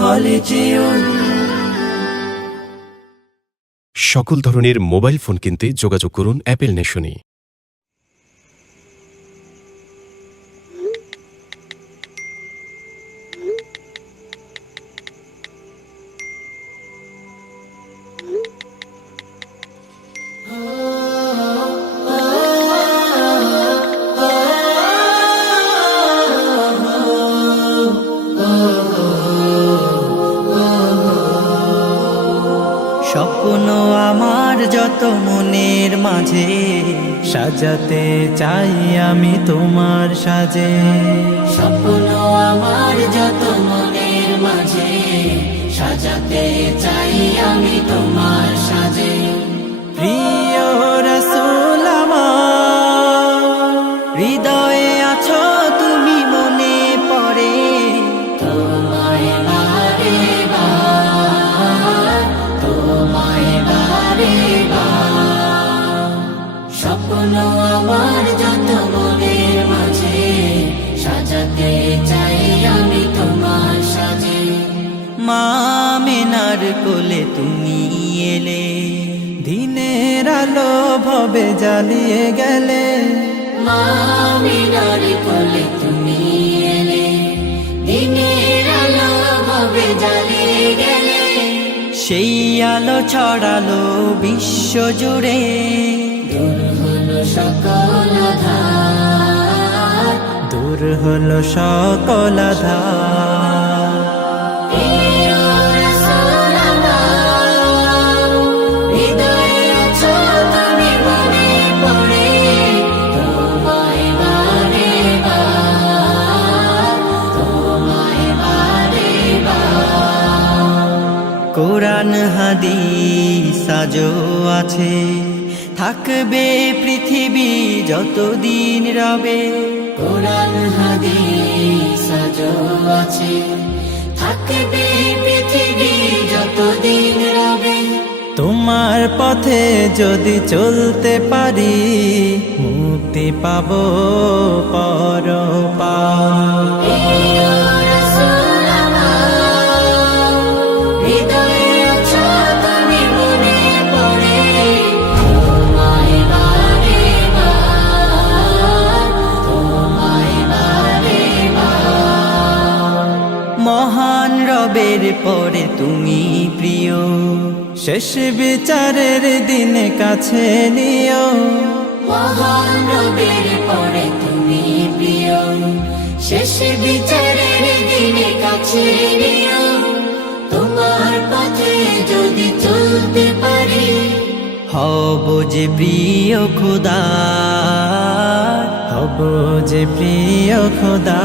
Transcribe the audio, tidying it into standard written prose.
হলে যেও। সকল ধরনের মোবাইল ফোন কিনতে যোগাযোগ করুন অ্যাপেল নেশনে। স্বপ্ন আমার যত মনের মাঝে, সাজাতে চাই আমি তোমার সাজে। স্বপ্ন আমার যত মনের মাঝে, সাজাতে চাই আমি তোমার সাজে। প্রিয় রাসূল আমার, হৃদয়ে আছো তুমি, মনে পড়ে তোমায় বারে বার, তোমায় বারে বার। স্বপ্ন আমার যত মনের মাঝে, সাজাতে চাই আমি তোমার সাজে। মা আমিনার কোলে তুমি এলে, দিনের আলো ভবে জ্বালিয়ে গেলে। মা আমিনার কোলে তুমি এলে, দিনের আলো ভবে জ্বালিয়ে গেলে। সেই আলো ছড়ালো বিশ্ব জুড়ে, দূর হলো সকল আঁধার, দূর হলো সকল আঁধার। কোরআন হাদিস আজও আছে, থাকবে পৃথিবী যতদিন রবে। কোরআন হাদিস আজও আছে, থাকবে পৃথিবী যতদিন রবে। তোমার পথে যদি চলতে পারি, মুক্তি পাবো পরপার। মহান রবের পরে তুমি প্রিয়, শেষ বিচারের দিনে কাছে নিও। মহান রবের পরে তুমি প্রিয়, শেষ বিচারের দিনে কাছে নিও। তোমার পথে যদি চলতে পারি, হব যে প্রিয় খোদা, হব যে প্রিয় খোদা।